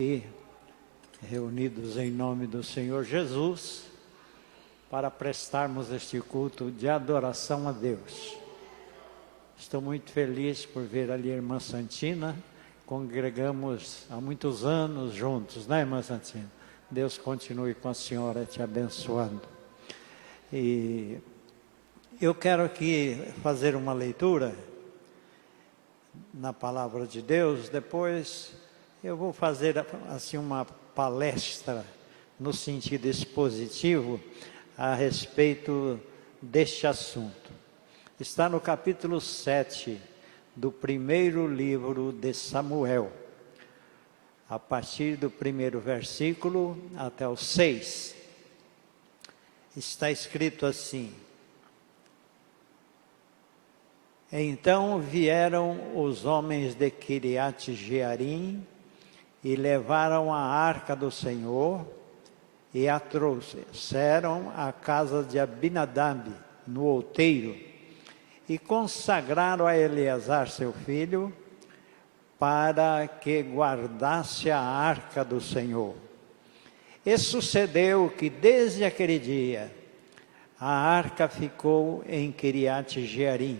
E reunidos em nome do Senhor Jesus, para prestarmos este culto de adoração a Deus. Estou muito feliz por ver ali a irmã Santina. Congregamos há muitos anos juntos, né, irmã Santina? Deus continue com a senhora te abençoando. E eu quero aqui fazer uma leitura na palavra de Deus. Depois eu vou fazer assim uma palestra no sentido expositivo a respeito deste assunto. Está no capítulo 7 do primeiro livro de Samuel, a partir do primeiro versículo até o 6. Está escrito assim: Então vieram os homens de Quiriate-Jearim e levaram a arca do Senhor e a trouxeram à casa de Abinadab, no outeiro, e consagraram a Eleazar, seu filho, para que guardasse a arca do Senhor. E sucedeu que desde aquele dia a arca ficou em Quiriate-Jearim.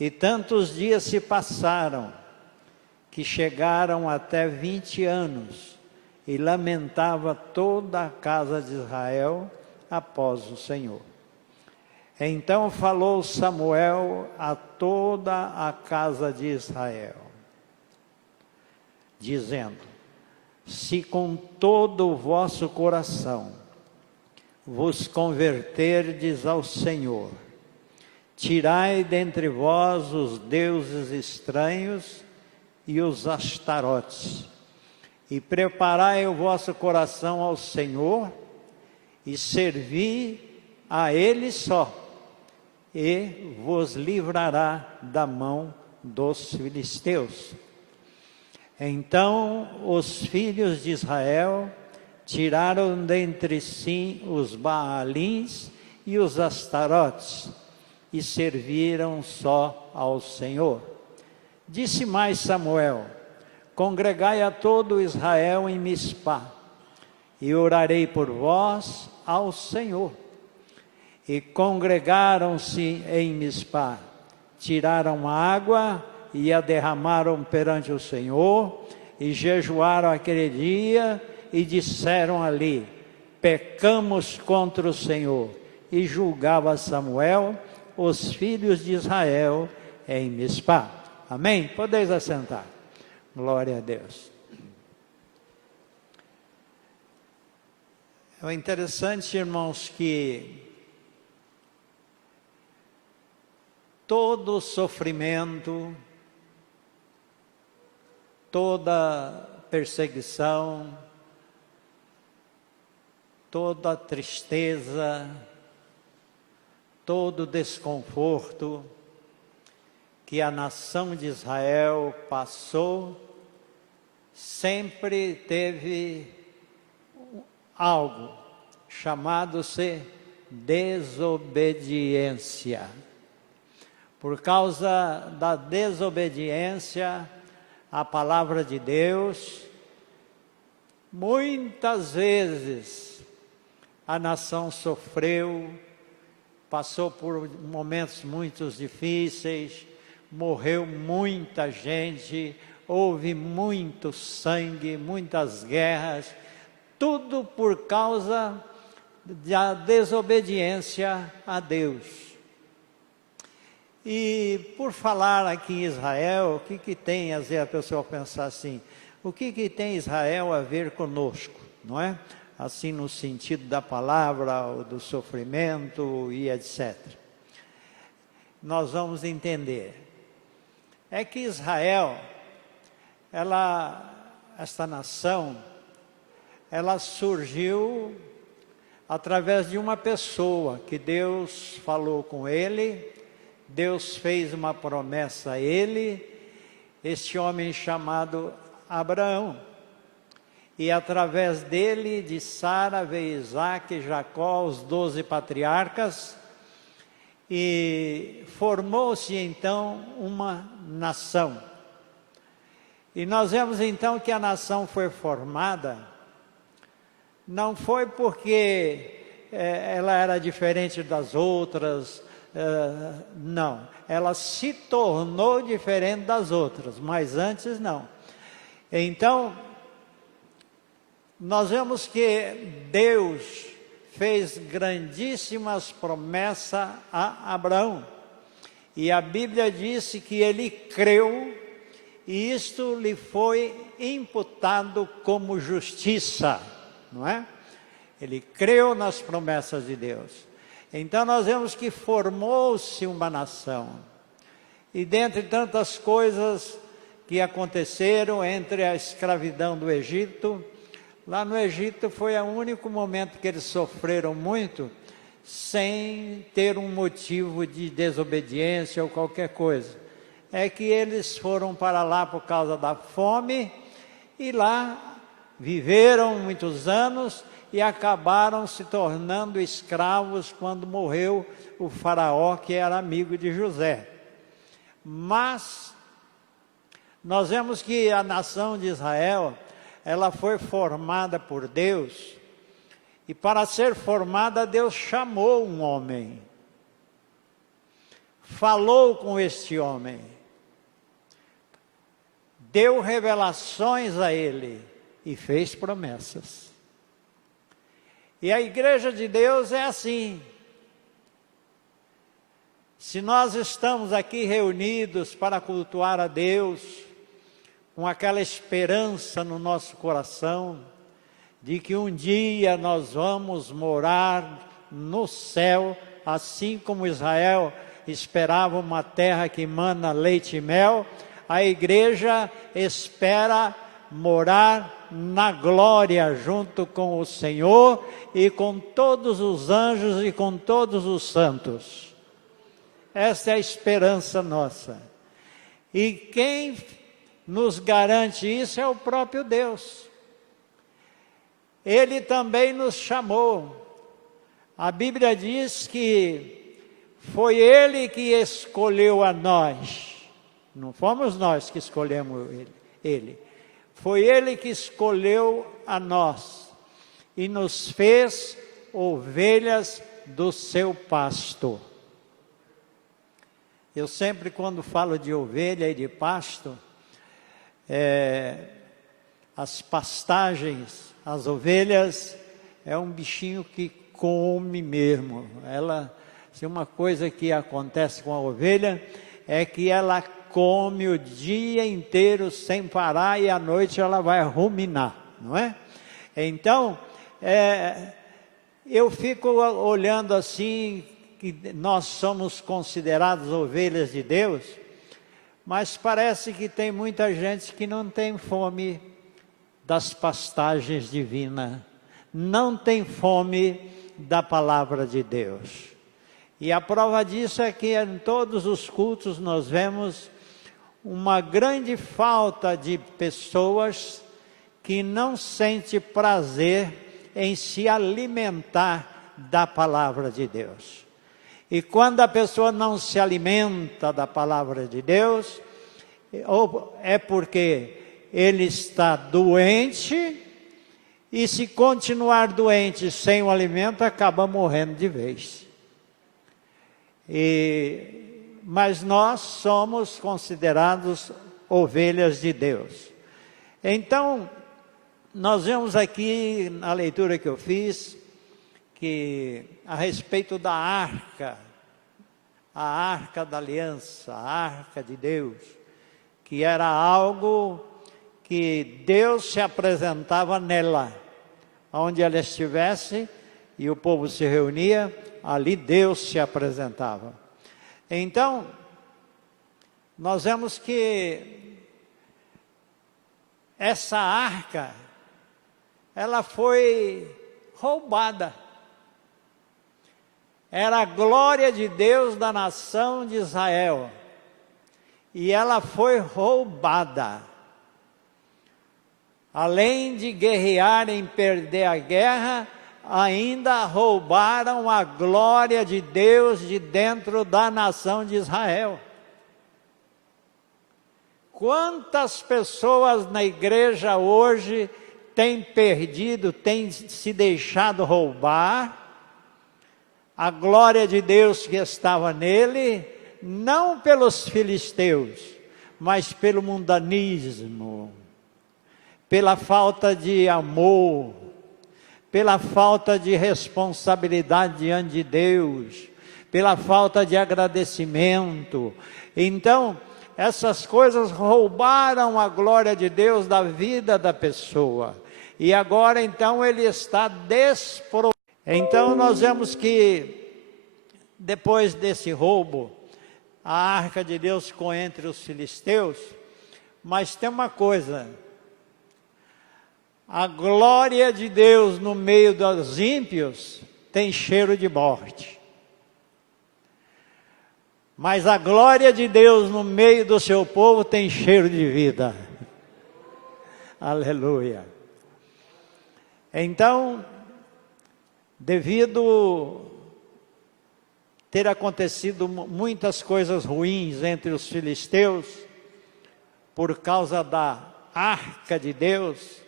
E tantos dias se passaram, que chegaram até 20 anos, e lamentava toda a casa de Israel após o Senhor. Então falou Samuel a toda a casa de Israel, dizendo: Se com todo o vosso coração vos converterdes ao Senhor, tirai dentre vós os deuses estranhos e os astarotes, e preparai o vosso coração ao Senhor, e servi a Ele só, e vos livrará da mão dos filisteus. Então os filhos de Israel tiraram dentre si os Baalins e os Astarotes, e serviram só ao Senhor. Disse mais Samuel: Congregai a todo Israel em Mispá, e orarei por vós ao Senhor. E congregaram-se em Mispá, tiraram água e a derramaram perante o Senhor, e jejuaram aquele dia, e disseram ali: Pecamos contra o Senhor. E julgava Samuel os filhos de Israel em Mispá. Amém? Podeis assentar. Glória a Deus. É interessante, irmãos, que todo sofrimento, toda perseguição, toda tristeza, todo desconforto que a nação de Israel passou, sempre teve algo chamado-se desobediência. Por causa da desobediência à palavra de Deus, muitas vezes a nação sofreu, passou por momentos muito difíceis, morreu muita gente, houve muito sangue, muitas guerras, tudo por causa da desobediência a Deus. E por falar aqui em Israel, o que tem, às vezes a pessoa pensar assim, o que tem Israel a ver conosco, não é? Assim no sentido da palavra, do sofrimento e etc. Nós vamos entender. É que Israel, esta nação, ela surgiu através de uma pessoa que Deus falou com ele, Deus fez uma promessa a ele, este homem chamado Abraão. E através dele, de Sara, veio Isaac, Jacó, os 12 patriarcas, e formou-se então uma nação. E nós vemos então que a nação foi formada, não foi porque ela era diferente das outras, não. Ela se tornou diferente das outras, mas antes não. Então, nós vemos que Deus fez grandíssimas promessas a Abraão. E a Bíblia disse que ele creu e isto lhe foi imputado como justiça, não é? Ele creu nas promessas de Deus. Então nós vemos que formou-se uma nação. E dentre tantas coisas que aconteceram entre a escravidão do Egito, lá no Egito foi o único momento que eles sofreram muito, sem ter um motivo de desobediência ou qualquer coisa. É que eles foram para lá por causa da fome, e lá viveram muitos anos, e acabaram se tornando escravos quando morreu o faraó, que era amigo de José. Mas nós vemos que a nação de Israel, ela foi formada por Deus, e para ser formada Deus chamou um homem, falou com este homem, deu revelações a ele e fez promessas. E a igreja de Deus é assim. Se nós estamos aqui reunidos para cultuar a Deus, com aquela esperança no nosso coração, de que um dia nós vamos morar no céu, assim como Israel esperava uma terra que mana leite e mel, a igreja espera morar na glória junto com o Senhor e com todos os anjos e com todos os santos. Essa é a esperança nossa. E quem nos garante isso é o próprio Deus. Ele também nos chamou. A Bíblia diz que foi Ele que escolheu a nós. Não fomos nós que escolhemos Ele. Foi Ele que escolheu a nós e nos fez ovelhas do seu pasto. Eu sempre, quando falo de ovelha e de pasto, as pastagens, as ovelhas, é um bichinho que come mesmo. Se uma coisa que acontece com a ovelha é que ela come o dia inteiro sem parar e à noite ela vai ruminar, não é? Então, eu fico olhando assim, que nós somos considerados ovelhas de Deus, mas parece que tem muita gente que não tem fome das pastagens divinas, não tem fome da palavra de Deus. E a prova disso é que em todos os cultos nós vemos uma grande falta de pessoas que não sentem prazer em se alimentar da palavra de Deus. E quando a pessoa não se alimenta da palavra de Deus, é porque ele está doente, e se continuar doente sem o alimento, acaba morrendo de vez. Mas nós somos considerados ovelhas de Deus. Então, nós vemos aqui na leitura que eu fiz, que a respeito da arca, a arca da aliança, a arca de Deus, que era algo que Deus se apresentava nela, onde ela estivesse e o povo se reunia, ali Deus se apresentava. Então, nós vemos que essa arca, ela foi roubada. Era a glória de Deus da nação de Israel, e ela foi roubada. Além de guerrearem, perder a guerra, ainda roubaram a glória de Deus de dentro da nação de Israel. Quantas pessoas na igreja hoje têm perdido, têm se deixado roubar a glória de Deus que estava nele, não pelos filisteus, mas pelo mundanismo, pela falta de amor, pela falta de responsabilidade diante de Deus, pela falta de agradecimento. Então, essas coisas roubaram a glória de Deus da vida da pessoa. E agora, então, ele está desprovido. Então, nós vemos que, depois desse roubo, a arca de Deus ficou entre os filisteus. Mas tem uma coisa: a glória de Deus no meio dos ímpios tem cheiro de morte. Mas a glória de Deus no meio do seu povo tem cheiro de vida. Aleluia. Então, devido ter acontecido muitas coisas ruins entre os filisteus, por causa da arca de Deus,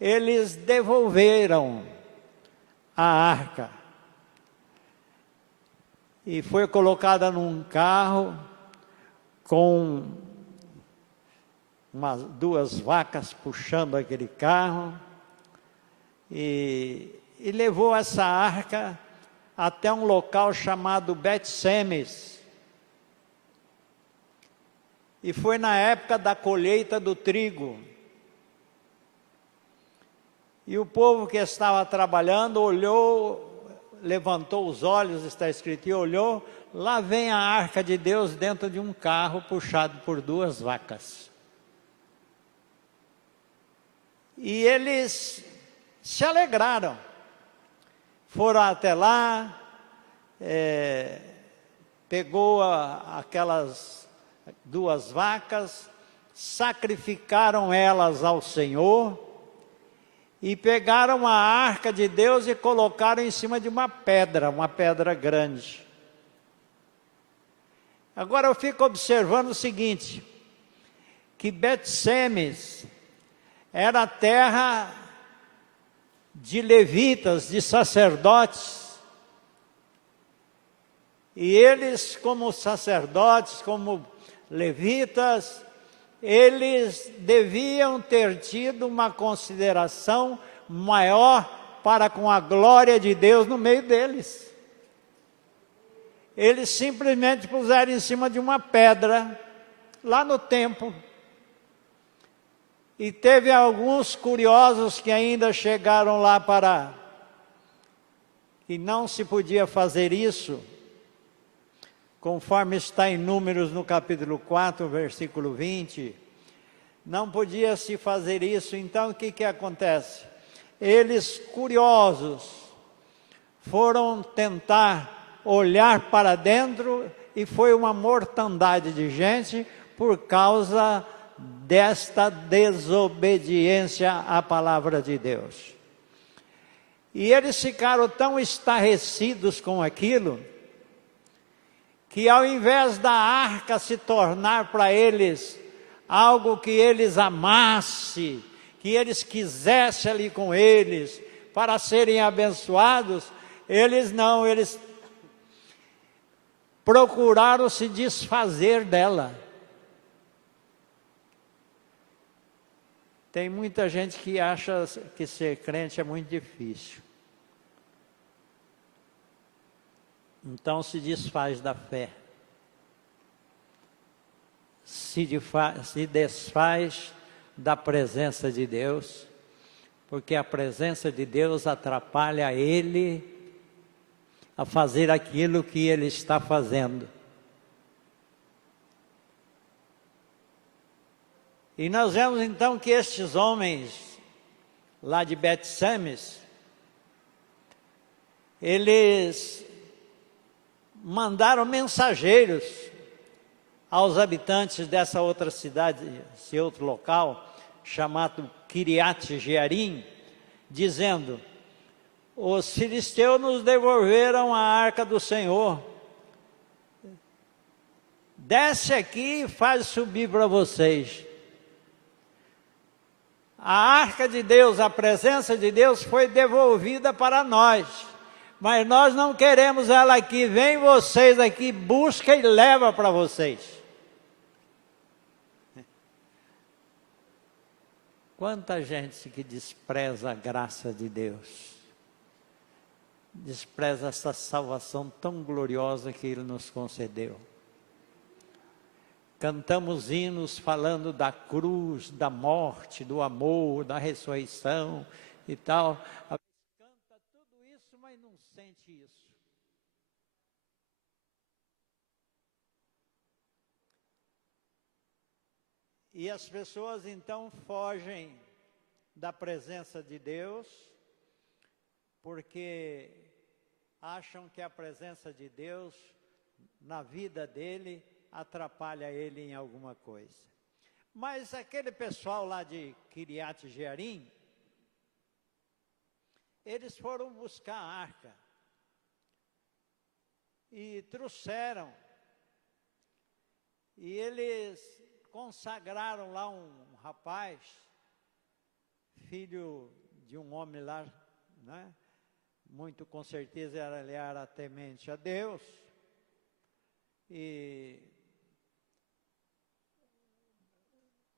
eles devolveram a arca. E foi colocada num carro com duas vacas puxando aquele carro. E levou essa arca até um local chamado Bet-Semes. E foi na época da colheita do trigo. E o povo que estava trabalhando olhou, levantou os olhos, está escrito, e olhou, lá vem a arca de Deus dentro de um carro puxado por duas vacas. E eles se alegraram, foram até lá, pegou aquelas duas vacas, sacrificaram elas ao Senhor, e pegaram a arca de Deus e colocaram em cima de uma pedra grande. Agora eu fico observando o seguinte, que Bet-Semes era a terra de levitas, de sacerdotes, e eles, como sacerdotes, como levitas, eles deviam ter tido uma consideração maior para com a glória de Deus no meio deles. Eles simplesmente puseram em cima de uma pedra, lá no templo. E teve alguns curiosos que ainda chegaram lá para... que não se podia fazer isso, conforme está em Números no capítulo 4, versículo 20, não podia se fazer isso. Então o que acontece? Eles, curiosos, foram tentar olhar para dentro e foi uma mortandade de gente por causa desta desobediência à palavra de Deus. E eles ficaram tão estarrecidos com aquilo, que ao invés da arca se tornar para eles algo que eles amassem, que eles quisessem ali com eles, para serem abençoados, eles procuraram se desfazer dela. Tem muita gente que acha que ser crente é muito difícil. Então se desfaz da fé, se desfaz da presença de Deus, porque a presença de Deus atrapalha ele a fazer aquilo que ele está fazendo. E nós vemos então que estes homens lá de Bet-Semes, eles mandaram mensageiros aos habitantes dessa outra cidade, esse outro local, chamado Kiriat Jearim, dizendo: os filisteus nos devolveram a arca do Senhor, desce aqui e faz subir para vocês. A arca de Deus, a presença de Deus foi devolvida para nós. Mas nós não queremos ela aqui. Vem vocês aqui, busca e leva para vocês. Quanta gente que despreza a graça de Deus. Despreza essa salvação tão gloriosa que Ele nos concedeu. Cantamos hinos falando da cruz, da morte, do amor, da ressurreição e tal. A gente canta tudo isso, mas não sente isso. E as pessoas então fogem da presença de Deus, porque acham que a presença de Deus na vida dele atrapalha ele em alguma coisa. Mas aquele pessoal lá de Kiriat Jearim, eles foram buscar a arca e trouxeram, e eles consagraram lá um rapaz, filho de um homem lá, né? Muito com certeza ele era temente a Deus, e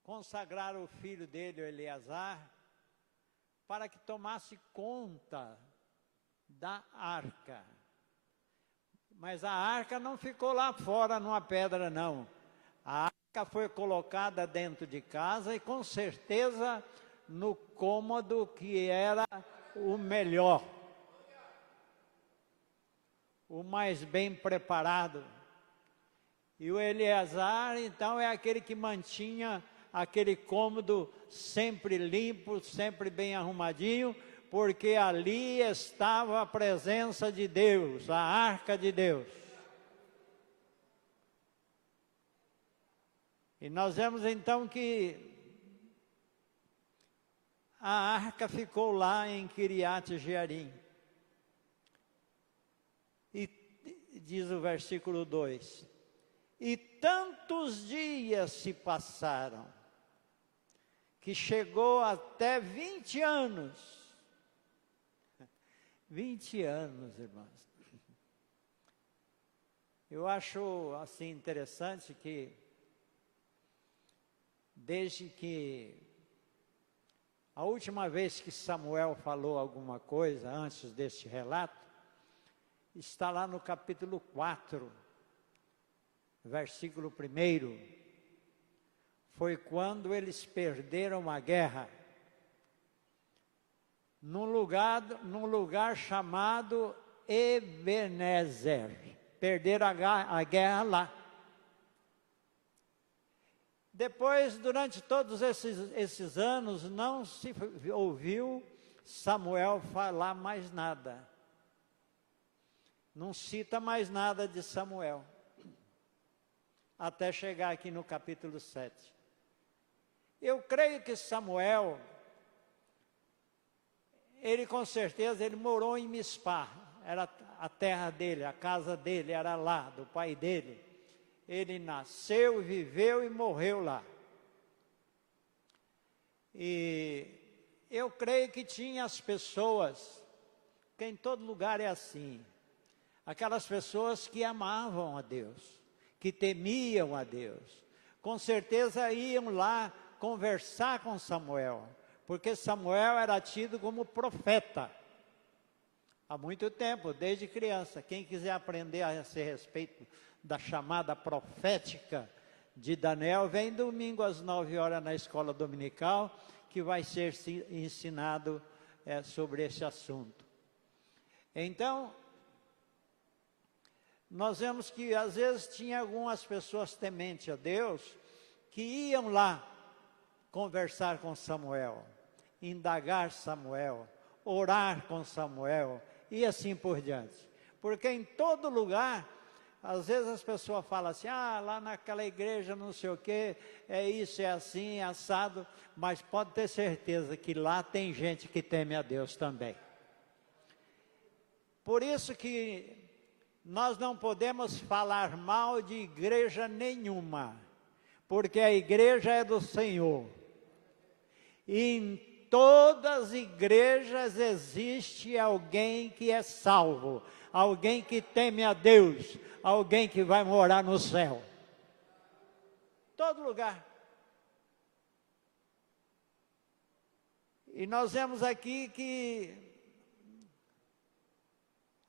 consagraram o filho dele, o Eleazar, para que tomasse conta da arca. Mas a arca não ficou lá fora numa pedra, não. A arca foi colocada dentro de casa e com certeza no cômodo que era o melhor, o mais bem preparado. E o Eleazar, então, é aquele que mantinha aquele cômodo sempre limpo, sempre bem arrumadinho, porque ali estava a presença de Deus, a arca de Deus. E nós vemos então que a arca ficou lá em Kiriat Jearim. E diz o versículo 2: e tantos dias se passaram, que chegou até 20 anos. 20 anos, irmãos. Eu acho assim interessante que, desde que a última vez que Samuel falou alguma coisa, antes deste relato, está lá no capítulo 4, versículo 1, foi quando eles perderam a guerra, num lugar chamado Ebenezer. Perderam a guerra lá. Depois, durante todos esses anos, não se ouviu Samuel falar mais nada. Não cita mais nada de Samuel. Até chegar aqui no capítulo 7. Eu creio que Samuel, ele com certeza, ele morou em Mispá, era a terra dele, a casa dele, era lá, do pai dele. Ele nasceu, viveu e morreu lá. E eu creio que tinha as pessoas, que em todo lugar é assim, aquelas pessoas que amavam a Deus, que temiam a Deus, com certeza iam lá conversar com Samuel, porque Samuel era tido como profeta há muito tempo, desde criança. Quem quiser aprender a esse respeito da chamada profética de Daniel, vem domingo às 9 horas na escola dominical, que vai ser ensinado sobre esse assunto. Então, nós vemos que às vezes tinha algumas pessoas tementes a Deus, que iam lá conversar com Samuel, indagar Samuel, orar com Samuel, e assim por diante. Porque em todo lugar, às vezes as pessoas falam assim, lá naquela igreja não sei o que, é isso, é assim, é assado, mas pode ter certeza que lá tem gente que teme a Deus também. Por isso que nós não podemos falar mal de igreja nenhuma, porque a igreja é do Senhor. E em todas as igrejas existe alguém que é salvo, alguém que teme a Deus, alguém que vai morar no céu. Todo lugar. E nós vemos aqui que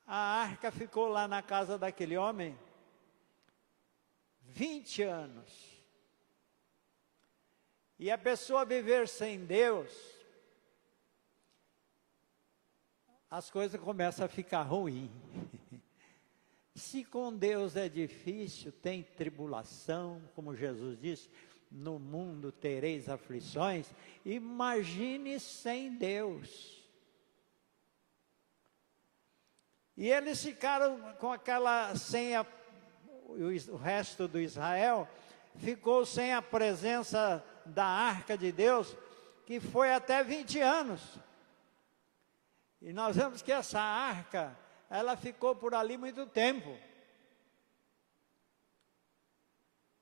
a arca ficou lá na casa daquele homem 20 anos. E a pessoa viver sem Deus, as coisas começam a ficar ruins. Se com Deus é difícil, tem tribulação, como Jesus disse, no mundo tereis aflições, imagine sem Deus. E eles ficaram com aquela senha, o resto do Israel ficou sem a presença da arca de Deus, que foi até 20 anos. E nós vemos que essa arca, ela ficou por ali muito tempo.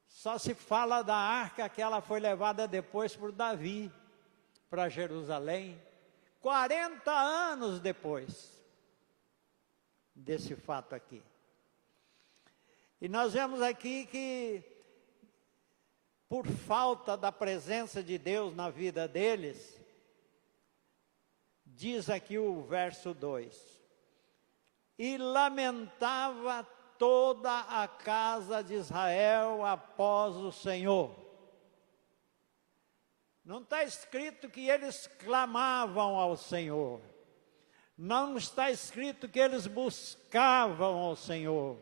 Só se fala da arca que ela foi levada depois por Davi, para Jerusalém, 40 anos depois desse fato aqui. E nós vemos aqui que, por falta da presença de Deus na vida deles, diz aqui o verso 2, e lamentava toda a casa de Israel após o Senhor. Não está escrito que eles clamavam ao Senhor, não está escrito que eles buscavam ao Senhor,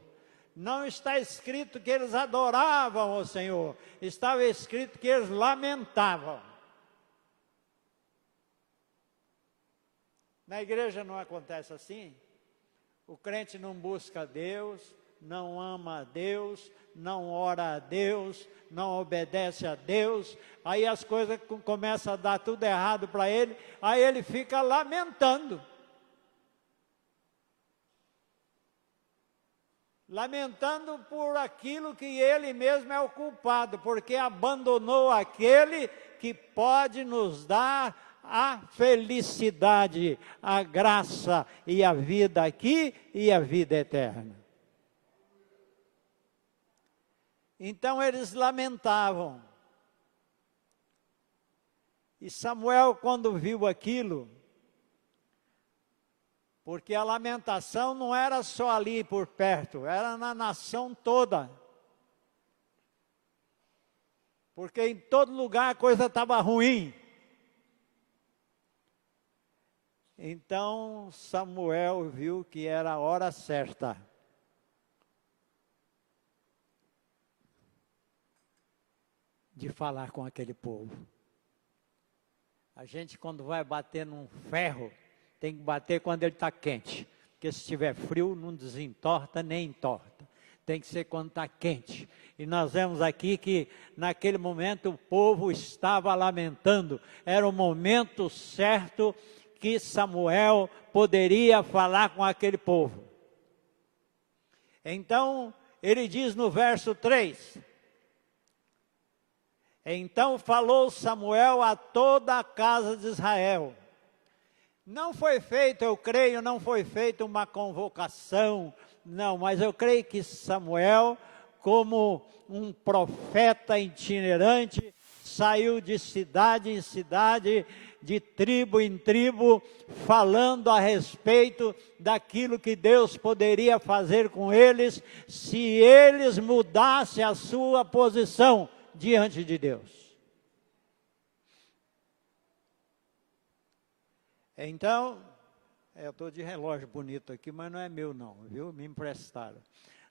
não está escrito que eles adoravam ao Senhor, estava escrito que eles lamentavam. Na igreja não acontece assim. O crente não busca a Deus, não ama a Deus, não ora a Deus, não obedece a Deus, aí as coisas começam a dar tudo errado para ele, aí ele fica lamentando. Lamentando por aquilo que ele mesmo é o culpado, porque abandonou aquele que pode nos dar a felicidade, a graça e a vida aqui e a vida eterna. Então eles lamentavam. E Samuel, quando viu aquilo, porque a lamentação não era só ali por perto, era na nação toda. Porque em todo lugar a coisa estava ruim. Então Samuel viu que era a hora certa de falar com aquele povo. A gente, quando vai bater num ferro, tem que bater quando ele está quente, porque se estiver frio não desentorta nem entorta, tem que ser quando está quente. E nós vemos aqui que naquele momento o povo estava lamentando, era o momento certo que Samuel poderia falar com aquele povo. Então ele diz no verso 3, então falou Samuel a toda a casa de Israel. Não foi feito, eu creio, não foi feita uma convocação, não, mas eu creio que Samuel, como um profeta itinerante, saiu de cidade em cidade, de tribo em tribo, falando a respeito daquilo que Deus poderia fazer com eles, se eles mudassem a sua posição diante de Deus. Então, eu estou de relógio bonito aqui, mas não é meu não, viu? Me emprestaram.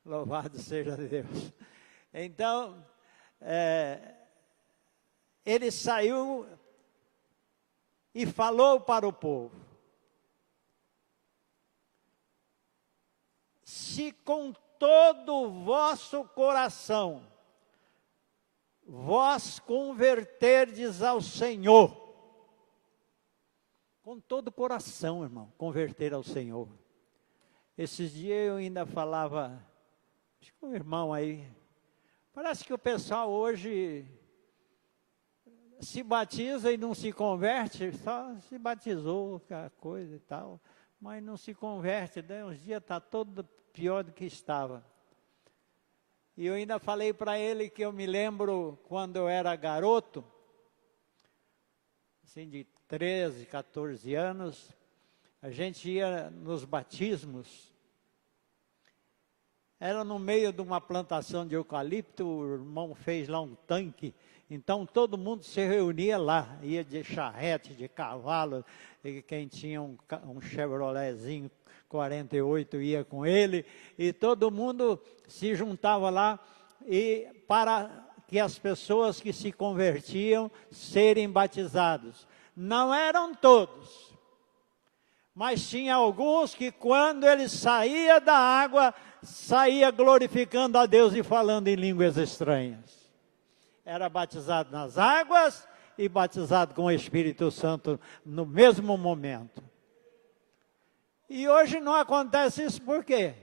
Louvado seja Deus. Então, ele saiu e falou para o povo: se com todo o vosso coração vós converterdes ao Senhor, com todo o coração, irmão, converter ao Senhor. Esses dias eu ainda falava, acho que com o irmão aí, parece que o pessoal hoje se batiza e não se converte, só se batizou, aquela coisa e tal, mas não se converte, daí uns dias está todo pior do que estava. E eu ainda falei para ele que eu me lembro quando eu era garoto, assim de 13, 14 anos, a gente ia nos batismos, era no meio de uma plantação de eucalipto, o irmão fez lá um tanque, então todo mundo se reunia lá, ia de charrete, de cavalo, e quem tinha um Chevroletzinho 48 ia com ele, e todo mundo se juntava lá, e para que as pessoas que se convertiam serem batizados. Não eram todos, mas tinha alguns que quando ele saía da água, saía glorificando a Deus e falando em línguas estranhas. Era batizado nas águas e batizado com o Espírito Santo no mesmo momento. E hoje não acontece isso por quê?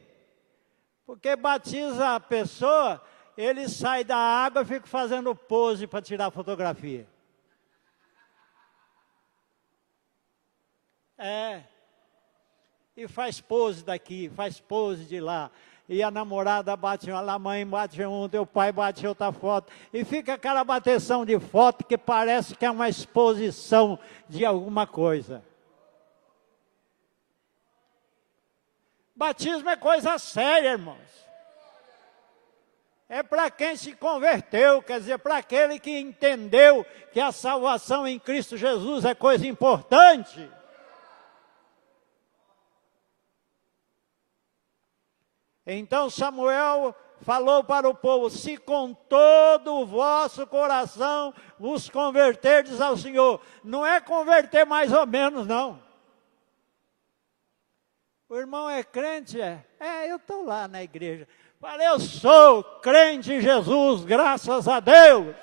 Porque batiza a pessoa, ele sai da água e fica fazendo pose para tirar fotografia. E faz pose daqui, faz pose de lá. E a namorada bate uma, a mãe bate um, teu pai bate outra foto. E fica aquela bateção de foto que parece que é uma exposição de alguma coisa. Batismo é coisa séria, irmãos. É para quem se converteu, quer dizer, para aquele que entendeu que a salvação em Cristo Jesus é coisa importante. Então Samuel falou para o povo, se com todo o vosso coração vos converterdes ao Senhor. Não é converter mais ou menos, não. O irmão é crente? Eu estou lá na igreja. Falei, eu sou crente em Jesus, graças a Deus.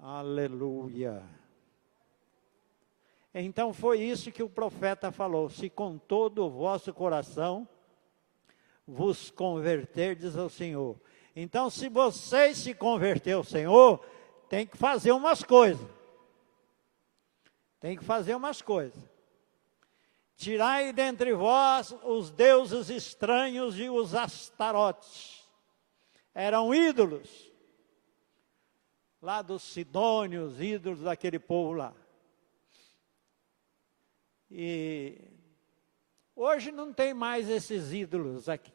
Aleluia. Então foi isso que o profeta falou, se com todo o vosso coração vos converterdes ao Senhor. Então se vocês se converter ao Senhor, tem que fazer umas coisas. Tem que fazer umas coisas. Tirai dentre vós os deuses estranhos e os astarotes. Eram ídolos. Lá dos sidônios, ídolos daquele povo lá. E hoje não tem mais esses ídolos aqui,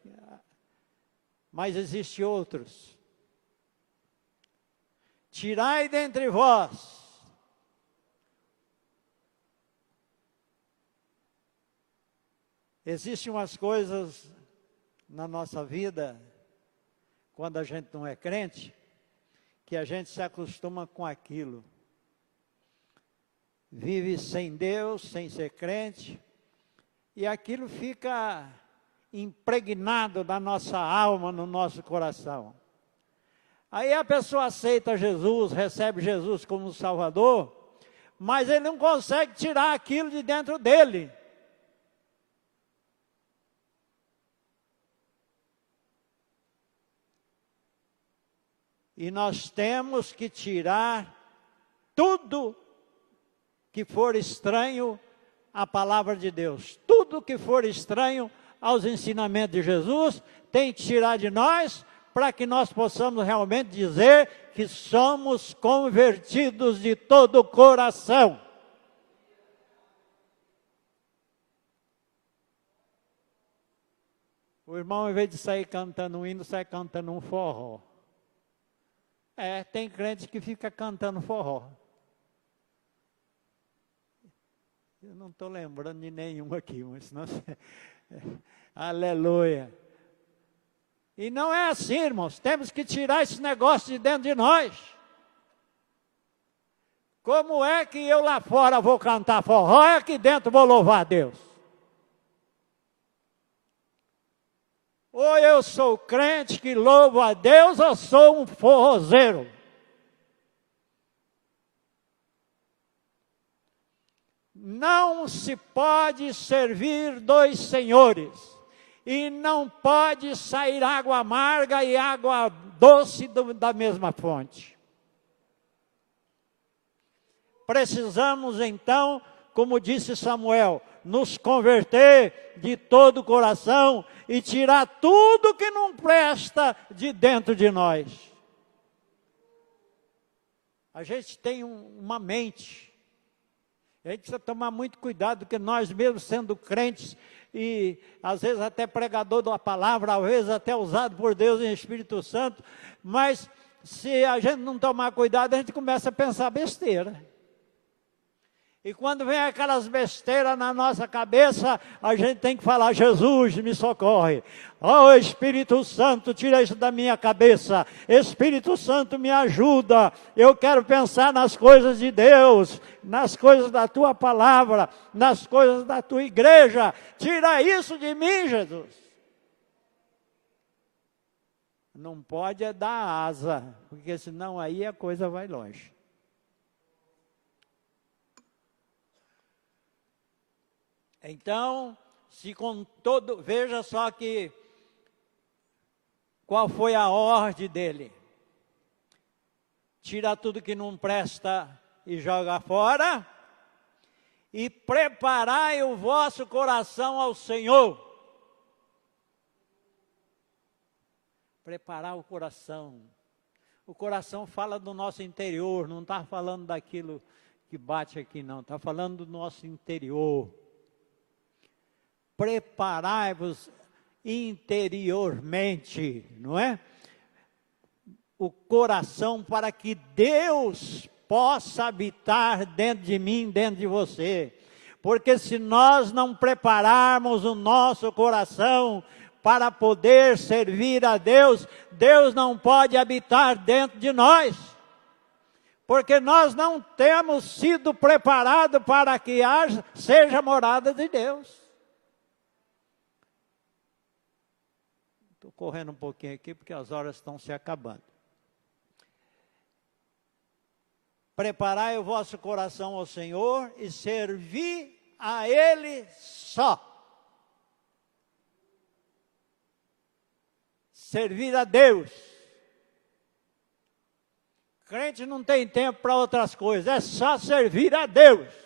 mas existem outros. Tirai dentre vós existem umas coisas na nossa vida, quando a gente não é crente, que a gente se acostuma com aquilo. Vive sem Deus, sem ser crente, e aquilo fica impregnado na nossa alma, no nosso coração. Aí a pessoa aceita Jesus, recebe Jesus como Salvador, mas ele não consegue tirar aquilo de dentro dele. E nós temos que tirar tudo que for estranho à palavra de Deus. Tudo que for estranho aos ensinamentos de Jesus, tem que tirar de nós, para que nós possamos realmente dizer que somos convertidos de todo o coração. O irmão, em vez de sair cantando um hino, sai cantando um forró. Tem crente que fica cantando forró. Eu não estou lembrando de nenhum aqui, mas não sei. Aleluia. E não é assim, irmãos. Temos que tirar esse negócio de dentro de nós. Como é que eu lá fora vou cantar forró e aqui dentro vou louvar a Deus? Ou eu sou crente que louvo a Deus, ou sou um forrozeiro. não se pode servir dois senhores, e não pode sair água amarga e água doce da mesma fonte. Precisamos então, como disse Samuel, nos converter de todo o coração e tirar tudo que não presta de dentro de nós. A gente tem uma mente, a gente precisa tomar muito cuidado, porque nós mesmos sendo crentes, e às vezes até pregador da palavra, às vezes até usado por Deus em Espírito Santo, mas se a gente não tomar cuidado, a gente começa a pensar besteira. E quando vem aquelas besteiras na nossa cabeça, a gente tem que falar: Jesus, me socorre. Oh, Espírito Santo, tira isso da minha cabeça. Espírito Santo, me ajuda. Eu quero pensar nas coisas de Deus, nas coisas da tua palavra, nas coisas da tua igreja. Tira isso de mim, Jesus. Não pode é dar asa, porque senão aí a coisa vai longe. Então, veja só que, qual foi a ordem dele? Tira tudo que não presta e joga fora, e preparai o vosso coração ao Senhor. Preparar o coração. O coração fala do nosso interior, não está falando daquilo que bate aqui não, está falando do nosso interior. Preparai-vos interiormente, não é? O coração, para que Deus possa habitar dentro de mim, dentro de você. Porque se nós não prepararmos o nosso coração para poder servir a Deus, Deus não pode habitar dentro de nós. Porque nós não temos sido preparados para que seja morada de Deus. Estou correndo um pouquinho aqui, porque as horas estão se acabando. Preparai o vosso coração ao Senhor e servi a Ele só. Servir a Deus. Crente não tem tempo para outras coisas, é só servir a Deus.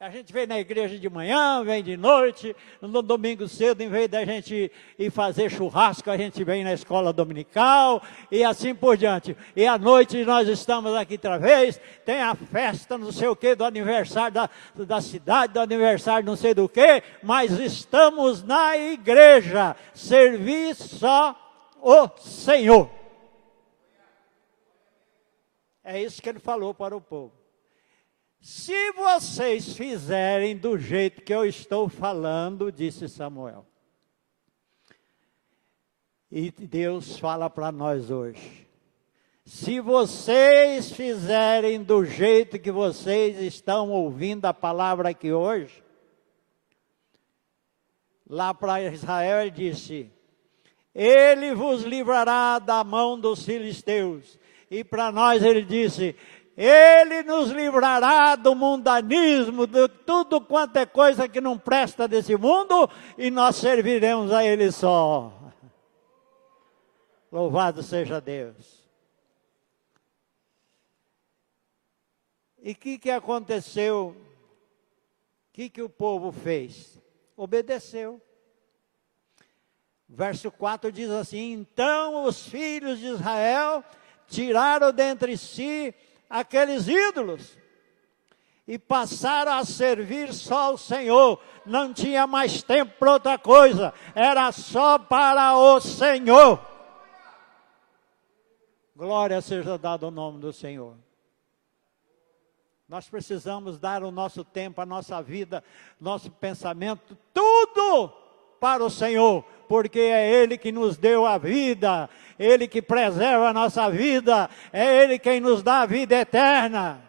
A gente vem na igreja de manhã, vem de noite, no domingo cedo, em vez da gente ir fazer churrasco, a gente vem na escola dominical, e assim por diante. E à noite nós estamos aqui outra vez, tem a festa, não sei o que, do aniversário da cidade, do aniversário não sei do que, mas estamos na igreja, servir só o Senhor. É isso que ele falou para o povo. Se vocês fizerem do jeito que eu estou falando, disse Samuel. E Deus fala para nós hoje. Se vocês fizerem do jeito que vocês estão ouvindo a palavra aqui hoje, lá para Israel ele disse: Ele vos livrará da mão dos filisteus. E para nós ele disse: Ele nos livrará do mundanismo, de tudo quanto é coisa que não presta desse mundo, e nós serviremos a Ele só. Louvado seja Deus. E o que aconteceu? O que o povo fez? Obedeceu. Verso 4 diz assim: Então os filhos de Israel tiraram dentre si aqueles ídolos e passaram a servir só o Senhor. Não tinha mais tempo para outra coisa, era só para o Senhor. Glória seja dada ao nome do Senhor. Nós precisamos dar o nosso tempo, a nossa vida, nosso pensamento, tudo para o Senhor, porque é Ele que nos deu a vida, Ele que preserva a nossa vida, é Ele quem nos dá a vida eterna.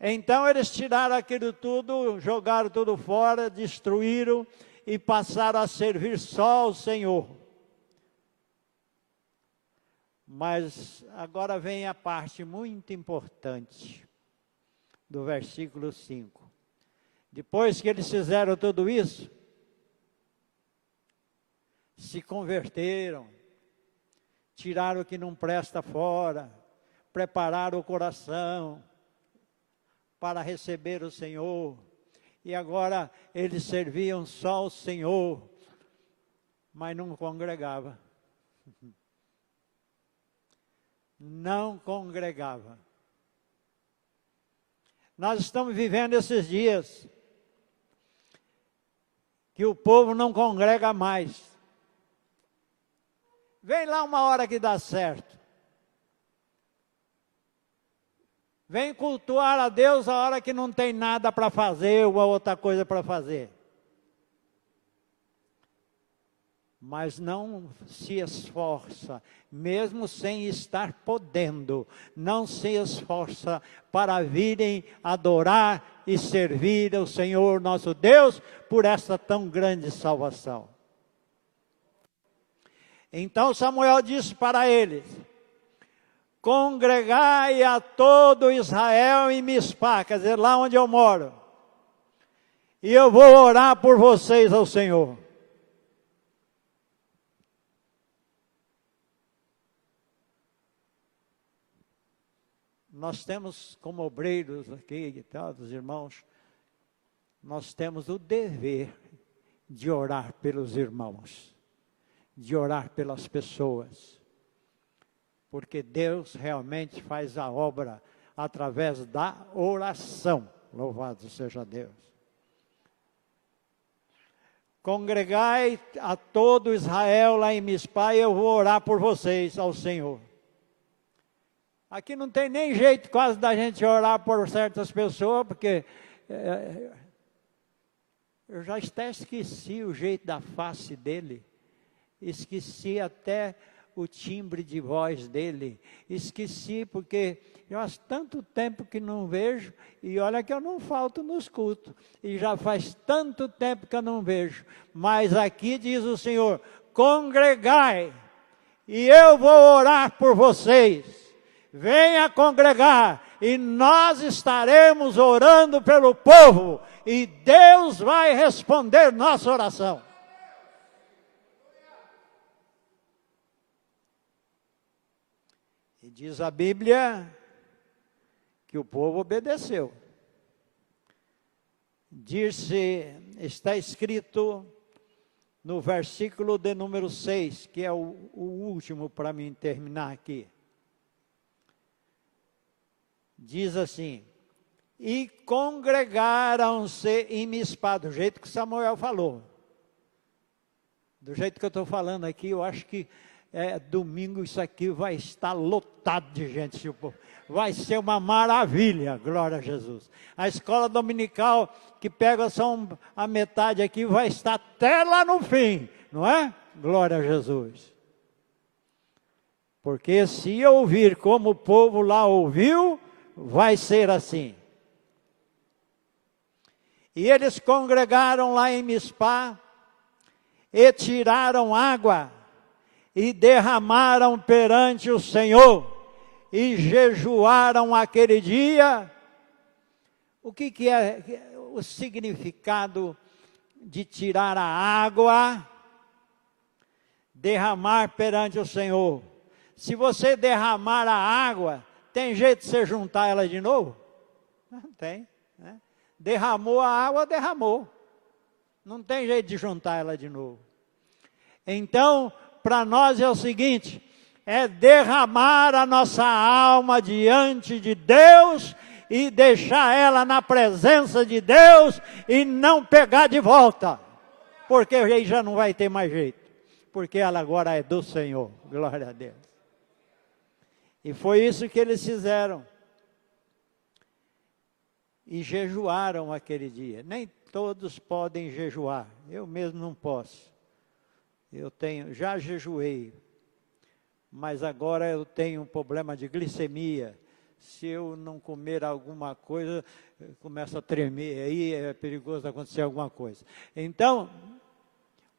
Então eles tiraram aquilo tudo, jogaram tudo fora, destruíram e passaram a servir só ao Senhor. Mas agora vem a parte muito importante do versículo 5. Depois que eles fizeram tudo isso, se converteram, tiraram o que não presta fora, prepararam o coração para receber o Senhor, e agora eles serviam só ao Senhor, mas não congregava. Não congregava. Nós estamos vivendo esses dias que o povo não congrega mais. Vem lá uma hora que dá certo. Vem cultuar a Deus a hora que não tem nada para fazer, ou outra coisa para fazer. Mas não se esforça, mesmo sem estar podendo, não se esforça para virem adorar e servir ao Senhor nosso Deus por essa tão grande salvação. Então Samuel disse para eles: congregai a todo Israel em Mispá, quer dizer, lá onde eu moro, e eu vou orar por vocês ao Senhor. Nós temos, como obreiros aqui, os irmãos, nós temos o dever de orar pelos irmãos, de orar pelas pessoas, porque Deus realmente faz a obra através da oração. Louvado seja Deus. Congregai a todo Israel lá em Mispá e eu vou orar por vocês ao Senhor. Aqui não tem nem jeito quase da gente orar por certas pessoas, porque eu já até esqueci o jeito da face dele, esqueci até o timbre de voz dele, esqueci porque já faz tanto tempo que não vejo, e olha que eu não falto nos cultos, e já faz tanto tempo que eu não vejo, mas aqui diz o Senhor: congregai, e eu vou orar por vocês. Venha congregar e nós estaremos orando pelo povo e Deus vai responder nossa oração. E diz a Bíblia que o povo obedeceu. Está escrito no versículo de número 6, que é o último para mim terminar aqui. Diz assim: e congregaram-se em Mispá, do jeito que Samuel falou. Do jeito que eu estou falando aqui, eu acho que domingo isso aqui vai estar lotado de gente. Vai ser uma maravilha, glória a Jesus. A escola dominical, que pega só a metade aqui, vai estar até lá no fim, não é? Glória a Jesus. Porque se ouvir como o povo lá ouviu, vai ser assim. E eles congregaram lá em Mispá, e tiraram água, e derramaram perante o Senhor, e jejuaram aquele dia. O que é o significado de tirar a água, derramar perante o Senhor? Se você derramar a água, tem jeito de você juntar ela de novo? Não tem, né? Derramou a água, derramou. Não tem jeito de juntar ela de novo. Então, para nós é o seguinte: é derramar a nossa alma diante de Deus e deixar ela na presença de Deus e não pegar de volta, porque aí já não vai ter mais jeito, porque ela agora é do Senhor. Glória a Deus. E foi isso que eles fizeram. E jejuaram aquele dia. Nem todos podem jejuar. Eu mesmo não posso. Já jejuei. Mas agora eu tenho um problema de glicemia. Se eu não comer alguma coisa, eu começo a tremer. Aí é perigoso acontecer alguma coisa. Então,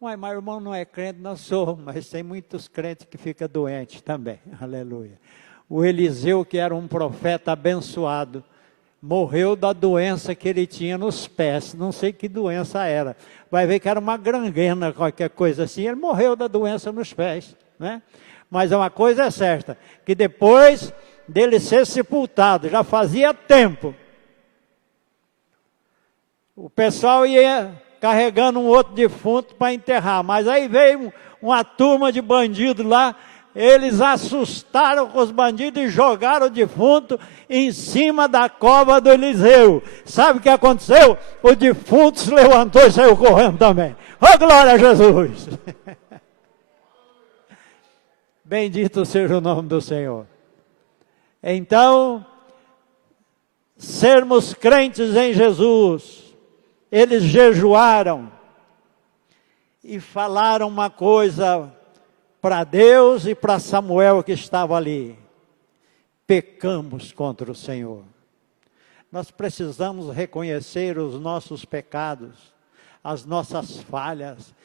Uai, mas o irmão não é crente, não sou, mas tem muitos crentes que ficam doentes também, aleluia. O Eliseu, que era um profeta abençoado, morreu da doença que ele tinha nos pés, não sei que doença era, vai ver que era uma gangrena, qualquer coisa assim, ele morreu da doença nos pés, né? Mas uma coisa é certa, que depois dele ser sepultado, já fazia tempo, o pessoal ia carregando um outro defunto para enterrar, mas aí veio uma turma de bandidos lá, eles assustaram com os bandidos e jogaram o defunto em cima da cova do Eliseu. Sabe o que aconteceu? O defunto se levantou e saiu correndo também. Oh, glória a Jesus! Bendito seja o nome do Senhor. Então, sermos crentes em Jesus, eles jejuaram e falaram uma coisa para Deus e para Samuel que estava ali: pecamos contra o Senhor. Nós precisamos reconhecer os nossos pecados, as nossas falhas.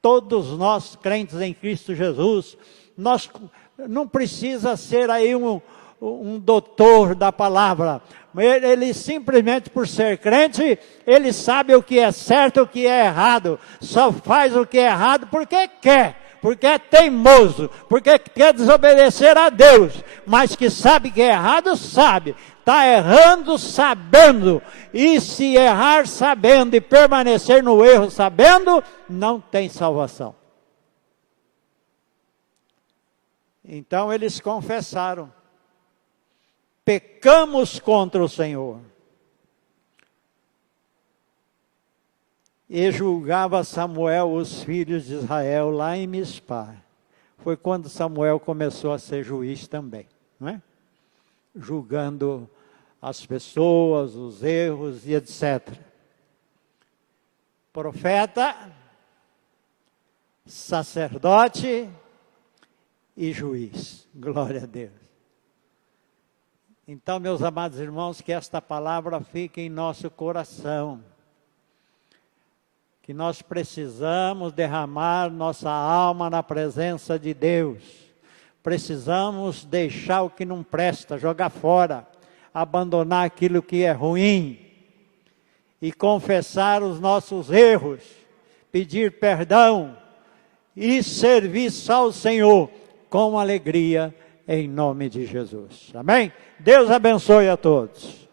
Todos nós, crentes em Cristo Jesus, nós não precisa ser aí um doutor da palavra. Ele simplesmente por ser crente, ele sabe o que é certo e o que é errado. Só faz o que é errado porque quer. Porque é teimoso, porque quer desobedecer a Deus, mas que sabe que é errado, sabe, está errando sabendo, e se errar sabendo e permanecer no erro sabendo, não tem salvação. Então eles confessaram, pecamos contra o Senhor. E julgava Samuel os filhos de Israel lá em Mispá. Foi quando Samuel começou a ser juiz também, não é? Julgando as pessoas, os erros e etc. Profeta, sacerdote e juiz. Glória a Deus. Então, meus amados irmãos, que esta palavra fique em nosso coração. Que nós precisamos derramar nossa alma na presença de Deus. Precisamos deixar o que não presta, jogar fora, abandonar aquilo que é ruim e confessar os nossos erros, pedir perdão e servir só ao Senhor com alegria em nome de Jesus. Amém? Deus abençoe a todos.